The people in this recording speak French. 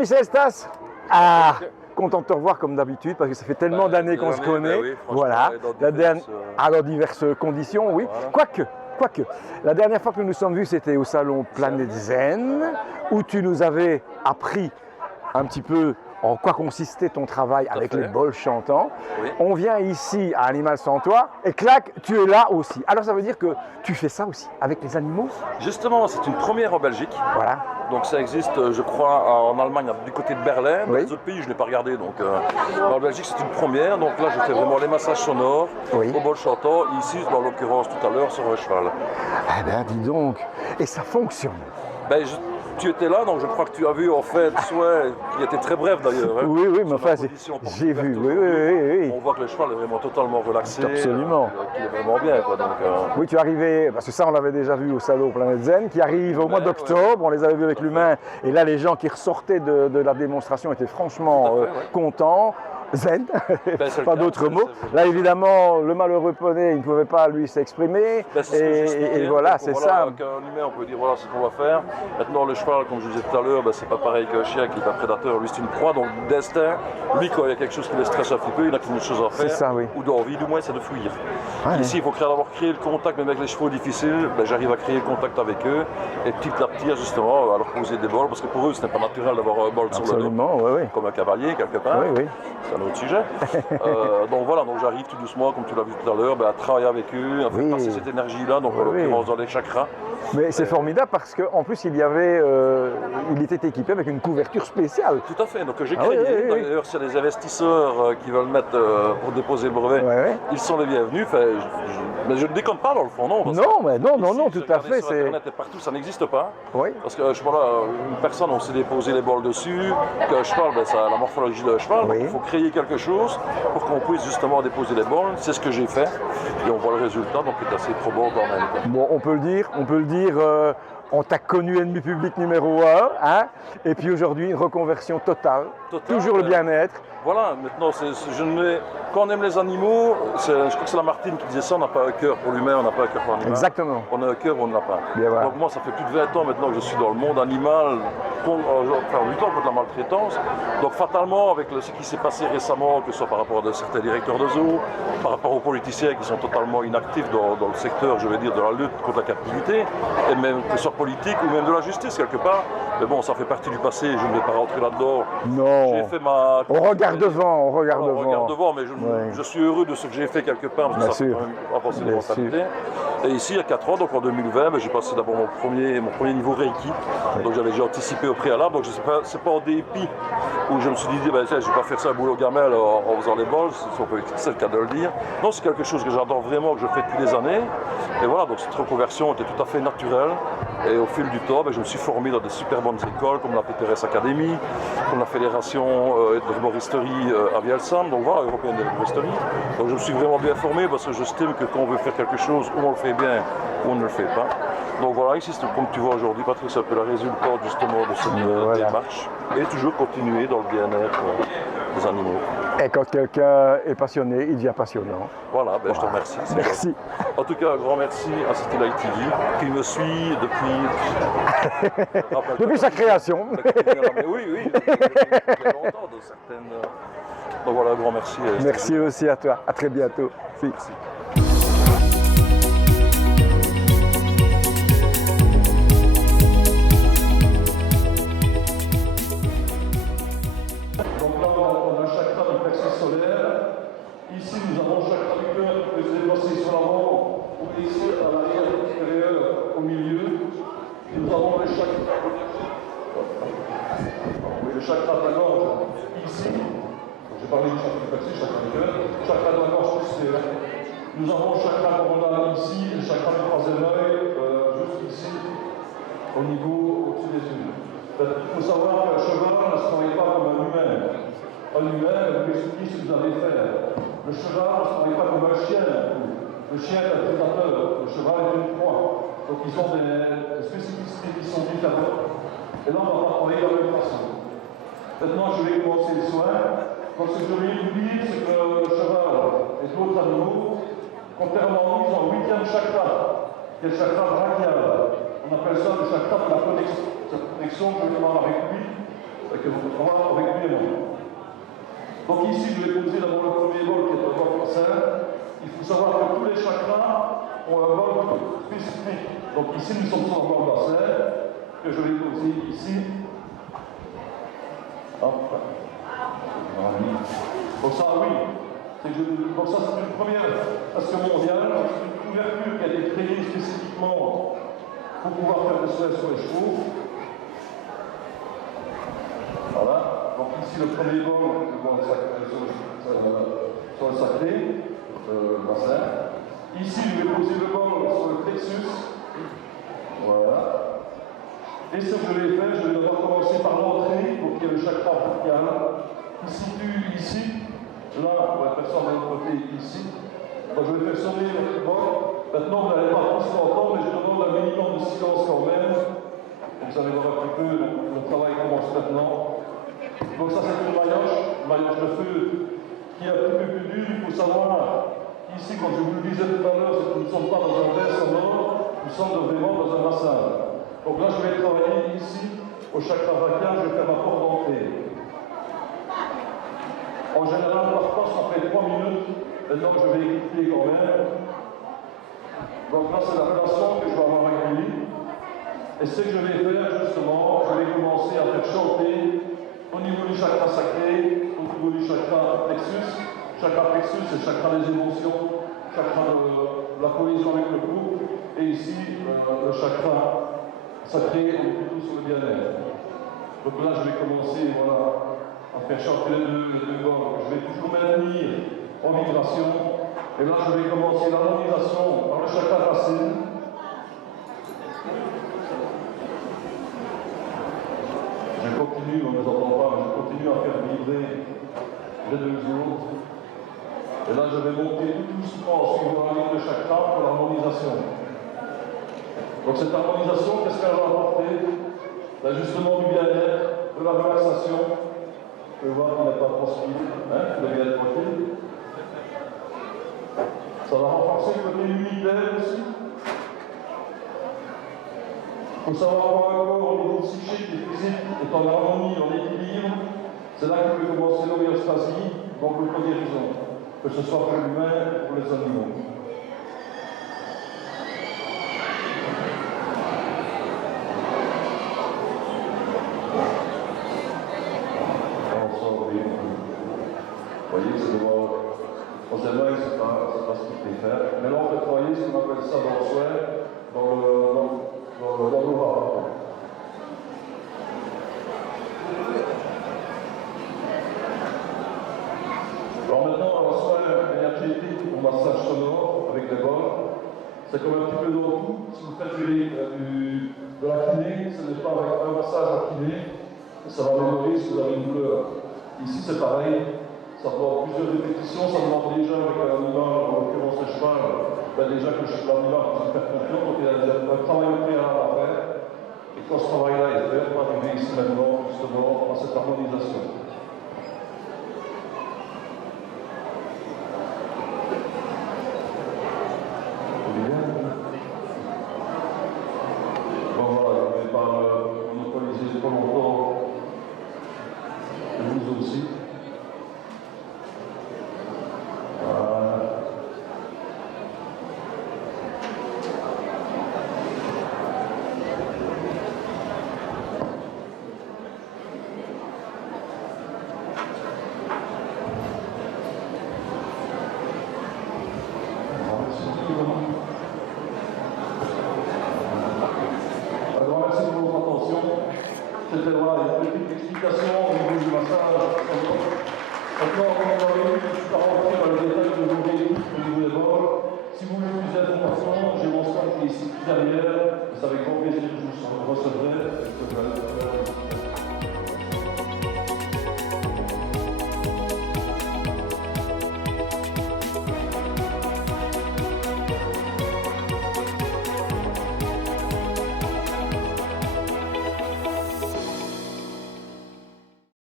Jean-Michel Stas. Ah, content de te revoir comme d'habitude parce que ça fait tellement d'années qu'on se connaît. Oui, voilà. Dans diverses conditions, oui. Voilà. Quoique, la dernière fois que nous nous sommes vus, c'était au salon Planète Zen, où tu nous avais appris un petit peu en quoi consistait ton travail avec les bols chantants. Oui. On vient ici à Animal Sans Toi et clac, tu es là aussi. Alors ça veut dire que tu fais ça aussi avec les animaux? Justement, c'est une première en Belgique. Voilà. Donc ça existe, je crois, en Allemagne, du côté de Berlin. Dans Oui. les autres pays, je n'ai pas regardé. Donc, en Belgique, c'est une première. Donc là, je fais vraiment les massages sonores Oui. au bol chantant. Ici, en l'occurrence, tout à l'heure, sur un cheval. Eh bien, dis donc. Et ça fonctionne. Ben, tu étais là, donc je crois que tu as vu en fait, qui était très bref d'ailleurs. Hein, Oui, mais sur enfin, la position pour j'ai vu. couverte Oui. aujourd'hui. On voit que le cheval est vraiment totalement relaxé. Absolument. Qu'il est vraiment bien. Quoi, donc, Oui, tu arrivais, parce que ça on l'avait déjà vu au salon Planète Zen, qui arrive au mois d'octobre, on les avait vus avec l'humain, et là les gens qui ressortaient de la démonstration étaient franchement contents. Zen, pas d'autres mots. Là évidemment, le malheureux poney, il ne pouvait pas lui s'exprimer, et voilà, c'est ça. Avec un humain, on peut dire voilà ce qu'on va faire. Maintenant le cheval, comme je vous disais tout à l'heure, c'est pas pareil qu'un chien qui est un prédateur, lui c'est une proie, donc d'instinct, lui quand il y a quelque chose qui le stresse un petit peu, il n'a qu'une chose à faire, ça, oui. ou d'envie du moins, c'est de fuir. Ouais. Ici il faut avoir créé le contact, même avec les chevaux difficiles, j'arrive à créer le contact avec eux, et petit à petit justement à leur poser des bols, parce que pour eux ce n'est pas naturel d'avoir un bol sur le dos, comme un cavalier quelque part. Oui. C'est un autre sujet. Donc voilà, donc j'arrive tout doucement, comme tu l'as vu tout à l'heure, à travailler avec eux, à faire passer cette énergie-là, donc en l'occurrence dans les chakras. Mais c'est formidable parce qu'en plus il était équipé avec une couverture spéciale. Tout à fait, donc j'ai créé, d'ailleurs s'il y a des investisseurs qui veulent mettre pour déposer le brevet, ils sont les bienvenus. Mais je ne déconne pas dans le fond, non. Non, tout à fait. Sur Internet et partout, ça n'existe pas. Oui. Parce que une personne, on sait déposer les bols dessus, qu'un cheval, ça a la morphologie d'un cheval, donc il faut créer quelque chose pour qu'on puisse justement déposer les bols. C'est ce que j'ai fait et on voit le résultat, donc c'est assez probant quand même. Bon, on peut le dire, on t'a connu ennemi public numéro 1, hein, et puis aujourd'hui une reconversion totale, toujours le bien-être. Voilà, maintenant, quand on aime les animaux, je crois que c'est Lamartine qui disait ça, on n'a pas un cœur pour l'humain, on n'a pas un cœur pour l'animal. Exactement. On a un cœur, on ne l'a pas. Voilà. Donc moi, ça fait plus de 20 ans maintenant que je suis dans le monde animal, faire du temps contre la maltraitance. Donc fatalement, avec ce qui s'est passé récemment, que ce soit par rapport à certains directeurs de zoo, par rapport aux politiciens qui sont totalement inactifs dans le secteur, je vais dire, de la lutte contre la captivité, et même que ce soit politique ou même de la justice quelque part. Mais bon, ça fait partie du passé, je ne vais pas rentrer là-dedans. Non. J'ai fait ma... On regarde devant, on regarde devant. Mais je suis heureux de ce que j'ai fait quelque part, parce que ça fait quand même avancer les mentalités. Et ici, il y a 4 ans, donc en 2020, j'ai passé d'abord mon premier niveau Reiki. Donc j'avais déjà anticipé au préalable, donc c'est pas en dépit où je me suis dit, je ne vais pas faire ça à boulot gamelle en faisant les bols, c'est le cas de le dire. Non, c'est quelque chose que j'adore vraiment, que je fais depuis des années. Et voilà, donc cette reconversion était tout à fait naturelle. Et au fil du temps, je me suis formé dans des super bonnes écoles, comme la PTRS Academy, comme la Fédération d'herboristerie à Vielsam, donc voilà, européenne d'herboristerie. Donc je me suis vraiment bien formé parce que j'estime que quand on veut faire quelque chose, ou on le fait bien, ou on ne le fait pas. Donc voilà, ici, comme tu vois aujourd'hui, Patrick, c'est un peu le résultat justement de cette démarche. Et toujours continuer dans le bien-être des animaux. Et quand quelqu'un est passionné, il devient passionnant. Voilà, je te remercie. Merci. En tout cas, un grand merci à City Light TV qui me suit depuis... depuis sa création. Oui, depuis longtemps de certaines... Donc voilà, un grand merci. Merci aussi à toi. À très bientôt. Merci. Ici, nous avons chakra du cœur qui peut se déplacer sur l'avant ou ici à l'arrière extérieur au milieu. Nous avons le chakra de la gorge ici. J'ai parlé du chakra du plexus, chakra du cœur, chakra de la gorge postérieure. Nous avons le chakra coronal ici, le chakra du troisième œil juste ici, au niveau au-dessus des yeux. Il faut savoir qu'un cheval ne se travaille pas comme un humain. Un humain, vous expliquez ce que vous allez faire. Le cheval ne se travaille pas comme un chien. Le chien est un prédateur, le cheval est une proie. Donc ils ont des spécificités qui sont différentes. Et là, on va pas travailler de la même façon. Maintenant, je vais commencer le soin. Donc ce que je vais vous dire, c'est que le cheval et d'autres animaux, contrairement à nous, ils ont un 8e chakra, qui est le chakra brachial. On appelle ça le chakra de la connexion. Cette connexion que je vais faire avec lui, On va avec lui et moi. Donc ici, je vais poser d'abord le premier bol qui est un bol bassin. Il faut savoir que tous les chakras ont un bol spécifique. Donc ici, nous sommes sur un bol bassin que je vais poser ici. Hop. Donc ça, oui. Donc ça, c'est une première action mondiale. C'est une couverture qui a été créée spécifiquement pour pouvoir faire des soins sur les chevaux. Voilà. Donc ici, le premier bol, sur le sacré, bassin. Ici, je vais poser le bol sur le plexus. Voilà. Et ce que je vais faire, je vais d'abord commencer par l'entrée pour qu'il y ait le chakra brachial qui se situe ici. Là, pour la personne de l'autre côté, ici. Donc je vais faire sonner le bol. Maintenant, vous n'allez pas tous l'entendre, mais je demande un minimum de silence quand même. Donc vous allez voir un petit peu, le travail commence maintenant. Donc ça, c'est une maillotche de feu qui est un petit peu plus dure. Il faut savoir, ici, comme je vous le disais tout à l'heure, c'est que nous ne sommes pas dans un bain sonore, nous sommes vraiment dans un massage. Donc là, je vais travailler ici, au chakra brachial, je vais faire ma porte d'entrée. En général, par passe, ça fait 3 minutes. Maintenant, je vais écouter quand même. Donc là, c'est la relation que je vais avoir avec lui. Et ce que je vais faire, justement, je vais commencer à faire chanter au niveau du chakra sacré, au niveau du chakra plexus. Chakra plexus, c'est le chakra des émotions, chakra de la cohésion avec le groupe. Et ici, le chakra sacré, on est plutôt sur le bien-être. Donc là, je vais commencer, voilà, à faire chanter les deux bords. Je vais toujours maintenir en vibration. Et là, je vais commencer l'harmonisation par le chakra racine. Je continue, on ne nous entend pas, mais je continue à faire vibrer les deux autres. Et là, je vais monter tout doucement en suivant la ligne de chakra pour l'harmonisation. Donc cette harmonisation, qu'est-ce qu'elle va apporter? L'ajustement du bien-être, de la relaxation. Vous pouvez voir qu'il n'a pas trop speed, il est bien tranquille. Ça va renforcer le côté immunitaire aussi. Il faut savoir qu'un corps au niveau psychique et physique est en harmonie, en équilibre. C'est là que peut commencer l'homéostasie, donc l'auto-guérison, que ce soit pour l'humain ou pour les animaux. Vous voyez, c'est devant. On se demande, c'est pas ce qu'il fait faire. Mais là, on peut travailler ce qu'on appelle ça dans le soin, dans l'aura. Alors maintenant, un soin énergétique au massage sonore avec des bols. C'est comme un petit peu dans tout. Si vous faites de la kiné, ce n'est pas avec un massage à kiné, ça va améliorer si vous avez une douleur. Ici, c'est pareil. Ça demande plusieurs répétitions, ça demande déjà avec un animal, en l'occurrence le cheval, déjà que l'animal peut se faire confiance, donc il y a un travail au préalable à faire. Et quand ce travail-là est fait, on va arriver ici maintenant, justement, à cette harmonisation. Bon voilà, je ne vais pas monopoliser trop longtemps, et vous aussi. C'était voilà, une petite explication au niveau du massage. Maintenant, on va aller, je suis pas rentré dans le détail de vos réunions au niveau des bords. Si vous voulez plus d'informations, j'ai mon stand qui est ici derrière. C'est avec grand plaisir que je vous recevrai.